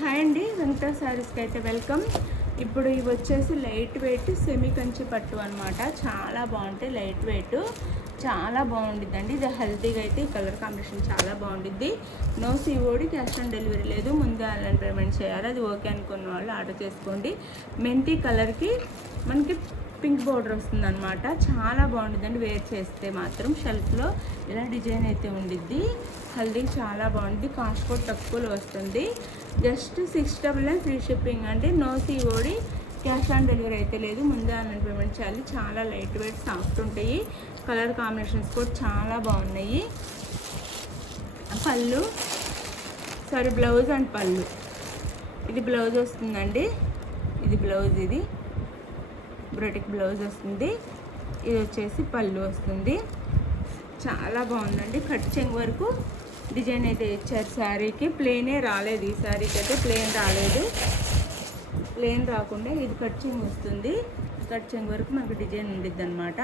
Hi అండి, వెంకట శారీస్కి అయితే వెల్కమ్. ఇప్పుడు ఇవి వచ్చేసి లైట్ వెయిట్ సెమీ కంచి పట్టు అనమాట. చాలా బాగుంటాయి, లైట్ వెయిట్ చాలా బాగుండిద్దండి. ఇది హెల్తీగా అయితే ఈ కలర్ కాంబినేషన్ చాలా బాగుండిద్ది. No COD, cash on delivery లేదు. ముందే ఆన్లైన్ పేమెంట్ చేయాలి. అది ఓకే అనుకున్న వాళ్ళు ఆర్డర్ చేసుకోండి. మెంతి కలర్కి మనకి పింక్ బోర్డర్ వస్తుంది అనమాట. చాలా బాగుంటుందండి. వేర్ చేస్తే మాత్రం షెల్ఫ్లో ఇలా డిజైన్ అయితే ఉండిద్ది. హల్దీ చాలా బాగుంది. కాస్ట్ కూడా తక్కువలో వస్తుంది. జస్ట్ 699 ఫ్రీ షిప్పింగ్ అండి. No COD, cash on delivery అయితే లేదు. ముందే ఆన్లైన్ పేమెంట్ చేయాలి. చాలా లైట్ వెయిట్ సాఫ్ట్ ఉంటాయి. కలర్ కాంబినేషన్స్ కూడా చాలా బాగున్నాయి. పళ్ళు సారీ బ్లౌజ్ అండ్ పళ్ళు. ఇది బ్లౌజ్ వస్తుందండి. ఇది బ్లౌజ్, ఇది బ్రొటిక్ బ్లౌజ్ వస్తుంది. ఇది వచ్చేసి పళ్ళు వస్తుంది. చాలా బాగుందండి. కట్ చెంగు వరకు డిజైన్ అయితే ఇచ్చారు. శారీకి ప్లెయినే రాలేదు. ఈ శారీకి అయితే ప్లెయిన్ రాలేదు. ప్లెయిన్ రాకుండా ఇది కట్ చెంగు వస్తుంది. కట్ చెంగు వరకు మనకు డిజైన్ ఉండిద్ది అనమాట.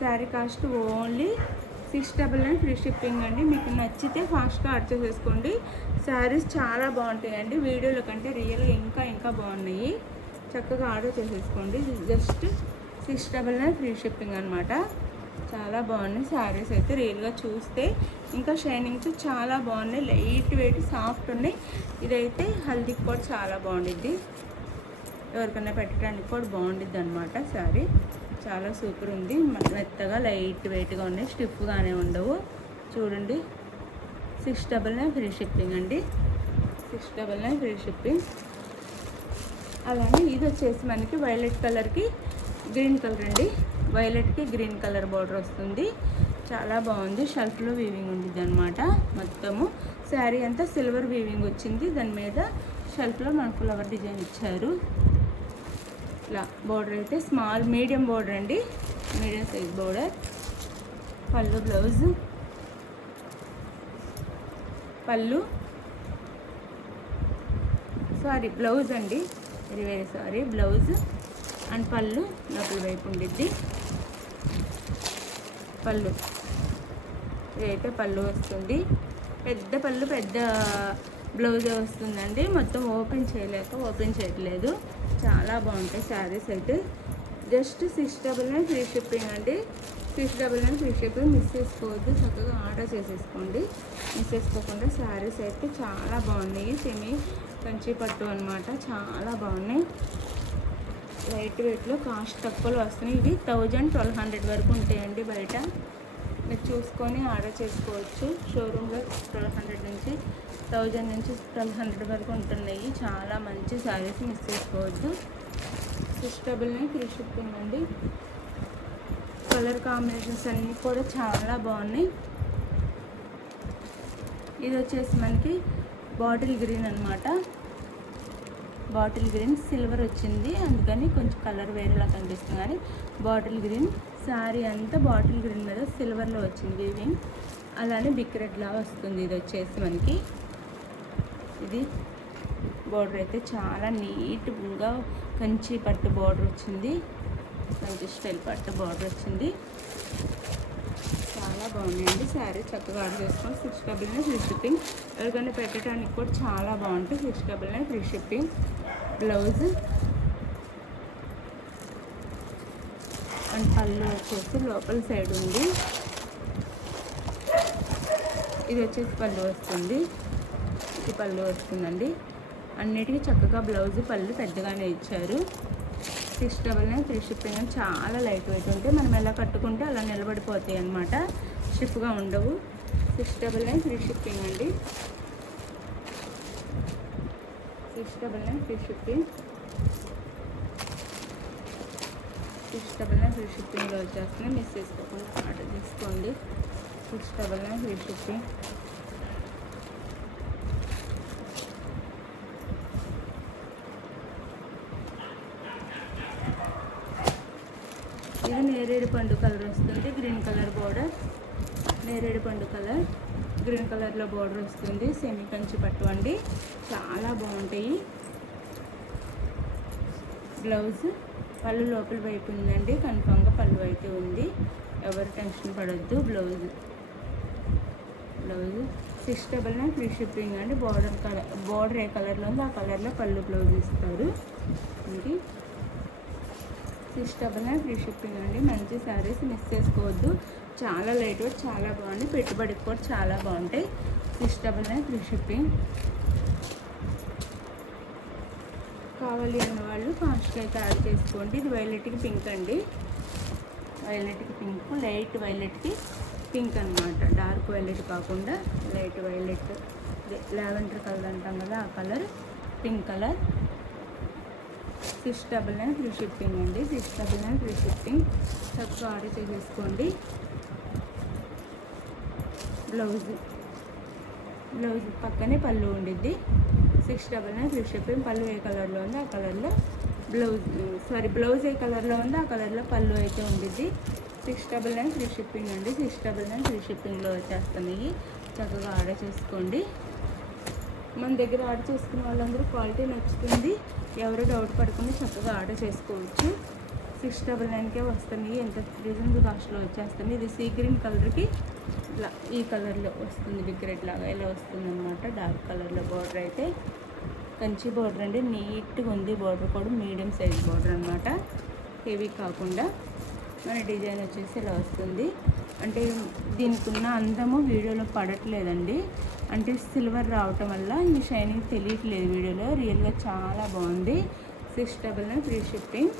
Sari cost only 699 free shipping అండి. మీకు నచ్చితే ఫాస్ట్గా ఆర్డర్ చేసేసుకోండి. శారీస్ చాలా బాగుంటాయండి. వీడియోల కంటే రియల్గా ఇంకా బాగున్నాయి. చక్కగా ఆర్డర్ చేసేసుకోండి. జస్ట్ 699 ఫ్రీ షిప్పింగ్ అనమాట. చాలా బాగున్నాయి శారీస్ అయితే. రియల్గా చూస్తే ఇంకా షైనింగ్స్ చాలా బాగున్నాయి. లైట్ వెయిట్ సాఫ్ట్ ఉన్నాయి. ఇదైతే హల్దీకి కూడా చాలా బాగుండిద్ది. ఎవరికైనా పెట్టడానికి కూడా బాగుండిద్ది అనమాట. శారీ చాలా సూపర్ ఉంది. మెత్తగా లైట్ వెయిట్గా ఉన్నాయి. స్టిఫ్గానే ఉండవు. చూడండి, 699 ఫ్రీ షిప్పింగ్ అండి. 699 ఫ్రీ షిప్పింగ్. అలానే ఇది వచ్చేసి మనకి వైలెట్ కలర్కి గ్రీన్ కలర్ అండి. వైలెట్కి గ్రీన్ కలర్ బార్డర్ వస్తుంది. చాలా బాగుంది. షెల్ఫ్లో వీవింగ్ ఉంటుంది అనమాట. మొత్తము శారీ అంతా సిల్వర్ వీవింగ్ వచ్చింది. దాని మీద షెల్ఫ్లో మనకు ఫ్లవర్ డిజైన్ ఇచ్చారు. ఇలా బార్డర్ అయితే మీడియం బార్డర్ అండి. Medium size border. పళ్ళు బ్లౌజ్, పళ్ళు బ్లౌజ్ అండి. వేరే బ్లౌజ్ అండ్ పళ్ళు లోపల వైపు ఉండిద్ది. పళ్ళు ఇదైతే పళ్ళు వస్తుంది. పెద్ద పళ్ళు, పెద్ద బ్లౌజ్ వస్తుందండి. మొత్తం ఓపెన్ చేయట్లేదు. చాలా బాగుంటాయి శారీస్ అయితే. జస్ట్ 699 ఫ్రీ షిప్పింగ్ అండి. 699 ఫ్రీ షిప్పింగ్. మిస్ చేసుకోవద్దు. చక్కగా ఆర్డర్ చేసేసుకోండి. మిస్ చేసుకోకుండా శారీస్ అయితే చాలా బాగున్నాయి. సెమీ కంచి పట్టు అనమాట. చాలా బాగున్నాయి. లైట్ వెయిట్లో కాస్ట్ తక్కువలో వస్తున్నాయి. ఇవి 1000-1200 వరకు ఉంటాయండి. బయట మీరు చూసుకొని ఆర్డర్ చేసుకోవచ్చు. షోరూంలో 1200 నుంచి 1000 నుంచి 1200 వరకు ఉంటున్నాయి. చాలా మంచి శారీస్. మిస్ చేసుకోవద్దు. 699 ఫ్రీ షిప్పింగ్ అండి. కలర్ కాంబినేషన్స్ అన్నీ కూడా చాలా బాగున్నాయి. ఇది వచ్చేసి మనకి బాటిల్ గ్రీన్ అనమాట. బాటిల్ గ్రీన్ సిల్వర్ వచ్చింది, అందుకని కొంచెం కలర్ వేరేలా కనిపిస్తుంది. కానీ బాటిల్ గ్రీన్ శారీ అంతా బాటిల్ గ్రీన్ మీద సిల్వర్లో వచ్చింది వీవింగ్. అలానే బిక్ రెడ్ లా వస్తుంది. ఇది వచ్చేసి మనకి ఇది బార్డర్ అయితే చాలా నీట్గా కంచి పట్టు బార్డర్ వచ్చింది. కంచి స్టైల్ పట్టు బార్డర్ వచ్చింది. చాలా బాగున్నాయండి. శారీ చక్కగా ఆర్డర్ చేసుకొని 699 ఫ్రీ షిప్పింగ్. ఎవరికైనా పెట్టడానికి కూడా చాలా బాగుంటుంది. 699 ఫ్రీ షిప్పింగ్. బ్లౌజ్ అండ్ పళ్ళు వచ్చేసి లోపల సైడ్ ఉంది. ఇది వచ్చేసి పళ్ళు వస్తుంది. ఇది పళ్ళు వస్తుందండి. అన్నిటికీ చక్కగా బ్లౌజ్ పళ్ళు పెద్దగానే ఇచ్చారు. 699 ఫ్రీ షిప్పింగ్ అని. చాలా లైట్ వెయిట్ ఉంటాయి. మనం ఎలా కట్టుకుంటే అలా నిలబడిపోతాయి అన్నమాట. స్టిఫ్గా ఉండవు. 699 ఫ్రీ షిప్పింగ్ అండి. 699 ఫ్రీ షిప్పింగ్. 699 ఫ్రీ షిప్పింగ్లో వచ్చేస్తున్నాయి. మిస్ చేసుకోకుండా ఆర్డర్ తీసుకోండి. 699 ఫ్రీ షిప్పింగ్. ఇది నేరేడు పండు కలర్ వస్తుంది. Green colour border. నేరేడు పండు కలర్ గ్రీన్ కలర్లో బార్డర్ వస్తుంది. సెమీ కంచి పట్టు అండి. చాలా బాగుంటాయి. బ్లౌజ్ పళ్ళు లోపల వైపు ఉందండి. కన్ఫామ్గా పళ్ళు అయితే ఉంది. ఎవరు టెన్షన్ పడొద్దు. బ్లౌజ్ 699 ఫ్రీ షిప్పింగ్ అండి. బార్డర్ ఏ కలర్లో ఉందో ఆ కలర్లో పళ్ళు బ్లౌజ్ ఇస్తారు. ఇది 699 ఫ్రీ షిప్పింగ్ అండి. మంచి శారీస్ మిస్ చేసుకోవద్దు. చాలా లైట్ వెయిట్, చాలా బాగుంది. పెట్టుబడికి కూడా చాలా బాగుంటాయి. 699 ఫ్రీ షిప్పింగ్. కావాలి అన్న వాళ్ళు ఫాస్ట్గా అయితే యాడ్ చేసుకోండి. ఇది వైలెట్కి పింక్ అండి. వైలెట్కి పింక్, లైట్ వైలెట్కి పింక్ అనమాట. డార్క్ వైలెట్ కాకుండా లైట్ వైలెట్, లావెండర్ కలర్ అంటాం కదా ఆ colour, pink colour. 699 free shipping అండి. 699 ఫ్రీ షిప్పింగ్. చక్కగా ఆర్డర్ చేసేసుకోండి. బ్లౌజ్ పక్కనే పళ్ళు ఉండిద్ది. 699 ఫ్రీ షిప్పింగ్. పళ్ళు ఏ కలర్లో ఉందో ఆ కలర్లో బ్లౌజ్ ఏ కలర్లో ఉందో ఆ కలర్లో పళ్ళు అయితే ఉండిద్ది. 699 ఫ్రీ షిప్పింగ్ అండి. 699 ఫ్రీ షిప్పింగ్లో వచ్చేస్తున్నాయి. చక్కగా ఆర్డర్ చేసుకోండి. మన దగ్గర ఆర్డర్ చేసుకున్న వాళ్ళందరూ క్వాలిటీ నచ్చుతుంది. ఎవరు డౌట్ పడకుండా చక్కగా ఆర్డర్ చేసుకోవచ్చు. 699కే వస్తున్నాయి. ఎంత రీజనబుల్ కాస్ట్లో వచ్చేస్తుంది. ఇది సీ గ్రీన్ కలర్కి ఇట్లా ఈ కలర్లో వస్తుంది. బిగ్ రెడ్ లాగా ఇలా వస్తుంది అనమాట. డార్క్ కలర్లో బార్డర్ అయితే కంచి బార్డర్ అండి. నీట్గా ఉంది. బార్డర్ కూడా మీడియం సైజ్ బార్డర్ అనమాట. హెవీ కాకుండా మన డిజైన్ వచ్చేసి ఇలా వస్తుంది. అంటే దీనికి ఉన్న అందము వీడియోలో పడట్లేదండి. అంటే సిల్వర్ రావటం వల్ల ఈ షైనింగ్ తెలియట్లేదు వీడియోలో. రియల్గా చాలా బాగుంది. 699 ఫ్రీ షిప్పింగ్.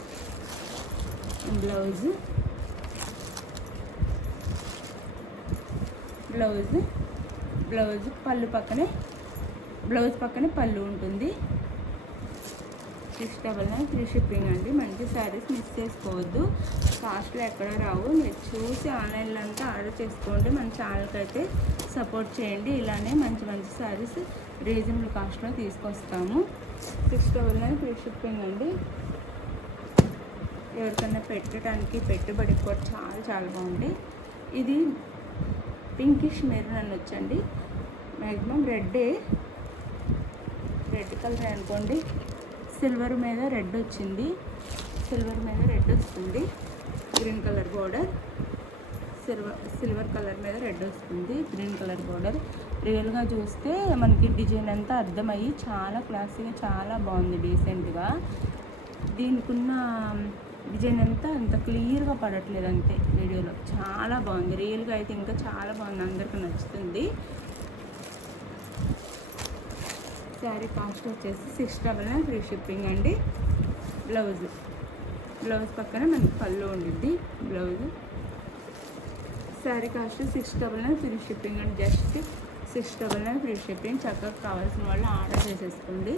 బ్లౌజ్ పక్కనే పళ్ళు ఉంటుంది. 699 ఫ్రీ షిప్పింగ్ అండి. మంచి శారీస్ మిస్ చేసుకోవద్దు. కాస్ట్లో ఎక్కడ రావు. మీరు చూసి ఆన్లైన్లో అంతా ఆర్డర్ చేసుకోండి. మన ఛానల్కి అయితే సపోర్ట్ చేయండి. ఇలానే మంచి మంచి శారీస్ రీజనబుల్ కాస్ట్లో తీసుకొస్తాము. 699 ఫ్రీ షిప్పింగ్ అండి. ఎవరికైనా పెట్టడానికి పెట్టుబడికి కూడా చాలా చాలా బాగుంది. ఇది పింకిష్ మెరూన్ అని వచ్చండి. మ్యాక్సిమం రెడ్ కలర్ అనుకోండి. సిల్వర్ మీద రెడ్ వచ్చింది. Green colour border, silver colour మీద రెడ్ వస్తుంది. Green colour border. రియల్గా చూస్తే మనకి డిజైన్ అంతా అర్థమయ్యి చాలా క్లాసీగా చాలా బాగుంది. డీసెంట్గా దీనికి ఉన్న డిజైన్ అంతా అంత క్లియర్గా పడట్లేదు అంతే వీడియోలో. చాలా బాగుంది. రియల్గా అయితే ఇంకా చాలా బాగుంది. అందరికీ నచ్చుతుంది. శారీ కాస్ట్ వచ్చేసి 699 ఫ్రీ షిప్పింగ్ అండి. బ్లౌజ్ పక్కన మనకి పళ్ళు ఉండిద్ది. Blouse sari cost 699 free shipping అండి. Just 699 free shipping. చక్కగా కావాల్సిన వాళ్ళు ఆర్డర్ చేసేసుకోండి.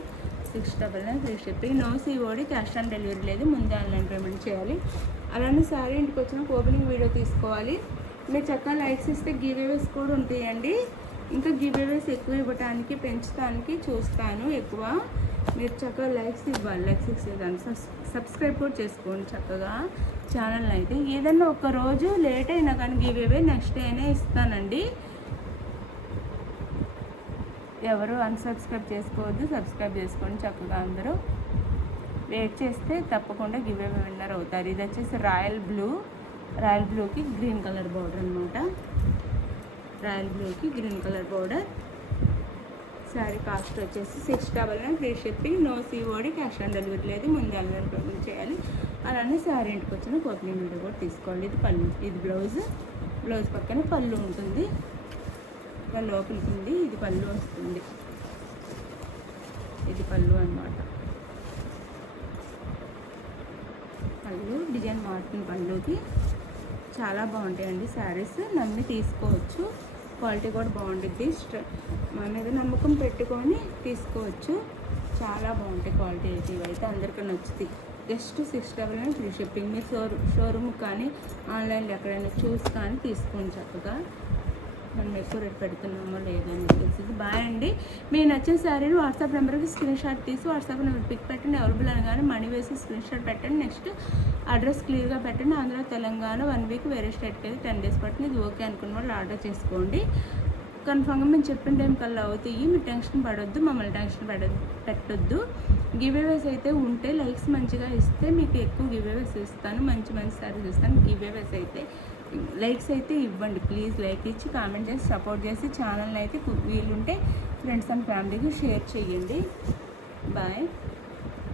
699 free shipping. No COD, cash on delivery లేదు. ముందే ఆన్లైన్ పేమెంట్ చేయాలి. అలానే శారీ ఇంటికి వచ్చిన ఓపెనింగ్ వీడియో తీసుకోవాలి. మీరు చక్కగా లైక్స్ ఇస్తే గివ్అవేస్ కూడా ఉంటాయండి. ఇంకా గివ్అవేస్ ఎక్కువ ఇవ్వడానికి పెంచడానికి చూస్తాను ఎక్కువ. మీరు చక్కగా లైక్స్ ఇవ్వాలి. లైక్స్ ఇచ్చేదాన్ని సబ్స్క్రైబ్ కూడా చేసుకోండి చక్కగా ఛానల్ అయితే. ఏదన్నా ఒక రోజు లేట్ అయినా కానీ గివ్అవే నెక్స్ట్ డే అయినా ఇస్తానండి. ఎవరు అన్సబ్స్క్రైబ్ చేసుకోవద్దు. సబ్స్క్రైబ్ చేసుకోండి చక్కగా. అందరూ వెయిట్ చేస్తే తప్పకుండా గివ్అవే విన్నర్ అవుతారు. ఇది వచ్చేసి రాయల్ బ్లూకి గ్రీన్ కలర్ బార్డర్ అనమాట. రాయల్ బ్లూకి green colour border. Sari cost వచ్చేసి 699 free shipping. No COD, cash on delivery లేదు. ముందే ఆన్లైన్ పేమెంట్ చేయాలి. అలానే శారీ ఇంటికి వచ్చిన ఓపెనింగ్ వీడియో కూడా తీసుకోవాలి. ఇది పళ్ళు. ఇది బ్లౌజ్ పక్కనే పళ్ళు ఉంటుంది. లోపలికి ఉంది. ఇది పళ్ళు వస్తుంది. ఇది పళ్ళు అన్నమాట. పళ్ళు డిజైన్ మారుతుంది. పళ్ళుకి చాలా బాగుంటాయండి శారీస్. నమ్మి తీసుకోవచ్చు. క్వాలిటీ కూడా బాగుంటుంది. మన మీద నమ్మకం పెట్టుకొని తీసుకోవచ్చు. చాలా బాగుంటాయి క్వాలిటీ అయితే. ఇవైతే అందరికీ నచ్చుతాయి. Just 699 free shipping. మీరు షోరూమ్ కానీ ఆన్లైన్లో ఎక్కడైనా చూసి కానీ తీసుకోండి చక్కగా. మనం ఎక్కువ రేట్ పెడుతున్నామో లేదని తెలిసింది. బాయ్ అండి. మీకు నచ్చిన శారీని వాట్సాప్ నెంబర్కి స్క్రీన్ షాట్ తీసి వాట్సాప్ నెంబర్ పిక్ పెట్టండి. అవైలబుల్ అనగానే మనీ వేసి స్క్రీన్ షాట్ పెట్టండి. నెక్స్ట్ అడ్రస్ క్లియర్గా పెట్టండి. అందులో తెలంగాణ 1 వీక్, వేరే స్టేట్కి అయితే 10 డేస్ పట్టింది. ఇది ఓకే అనుకున్న వాళ్ళు ఆర్డర్ చేసుకోండి. కన్ఫామ్గా మేము చెప్పిన టైం కల్లా అవుతాయి. మీరు టెన్షన్ పడొద్దు. మమ్మల్ని టెన్షన్ పెట్టొద్దు. గివ్అవేస్ అయితే ఉంటే లైక్స్ మంచిగా ఇస్తే మీకు ఎక్కువ గివ్అవేస్ ఇస్తాను. మంచి శారీస్ ఇస్తాను. గివ్అవేస్ అయితే లైక్స్ అయితే ఇవ్వండి ప్లీజ్. లైక్ ఇచ్చి కామెంట్ చేసి సపోర్ట్ చేసి ఛానల్ని అయితే వీలుంటే ఫ్రెండ్స్ అండ్ ఫ్యామిలీకి షేర్ చేయండి. బాయ్.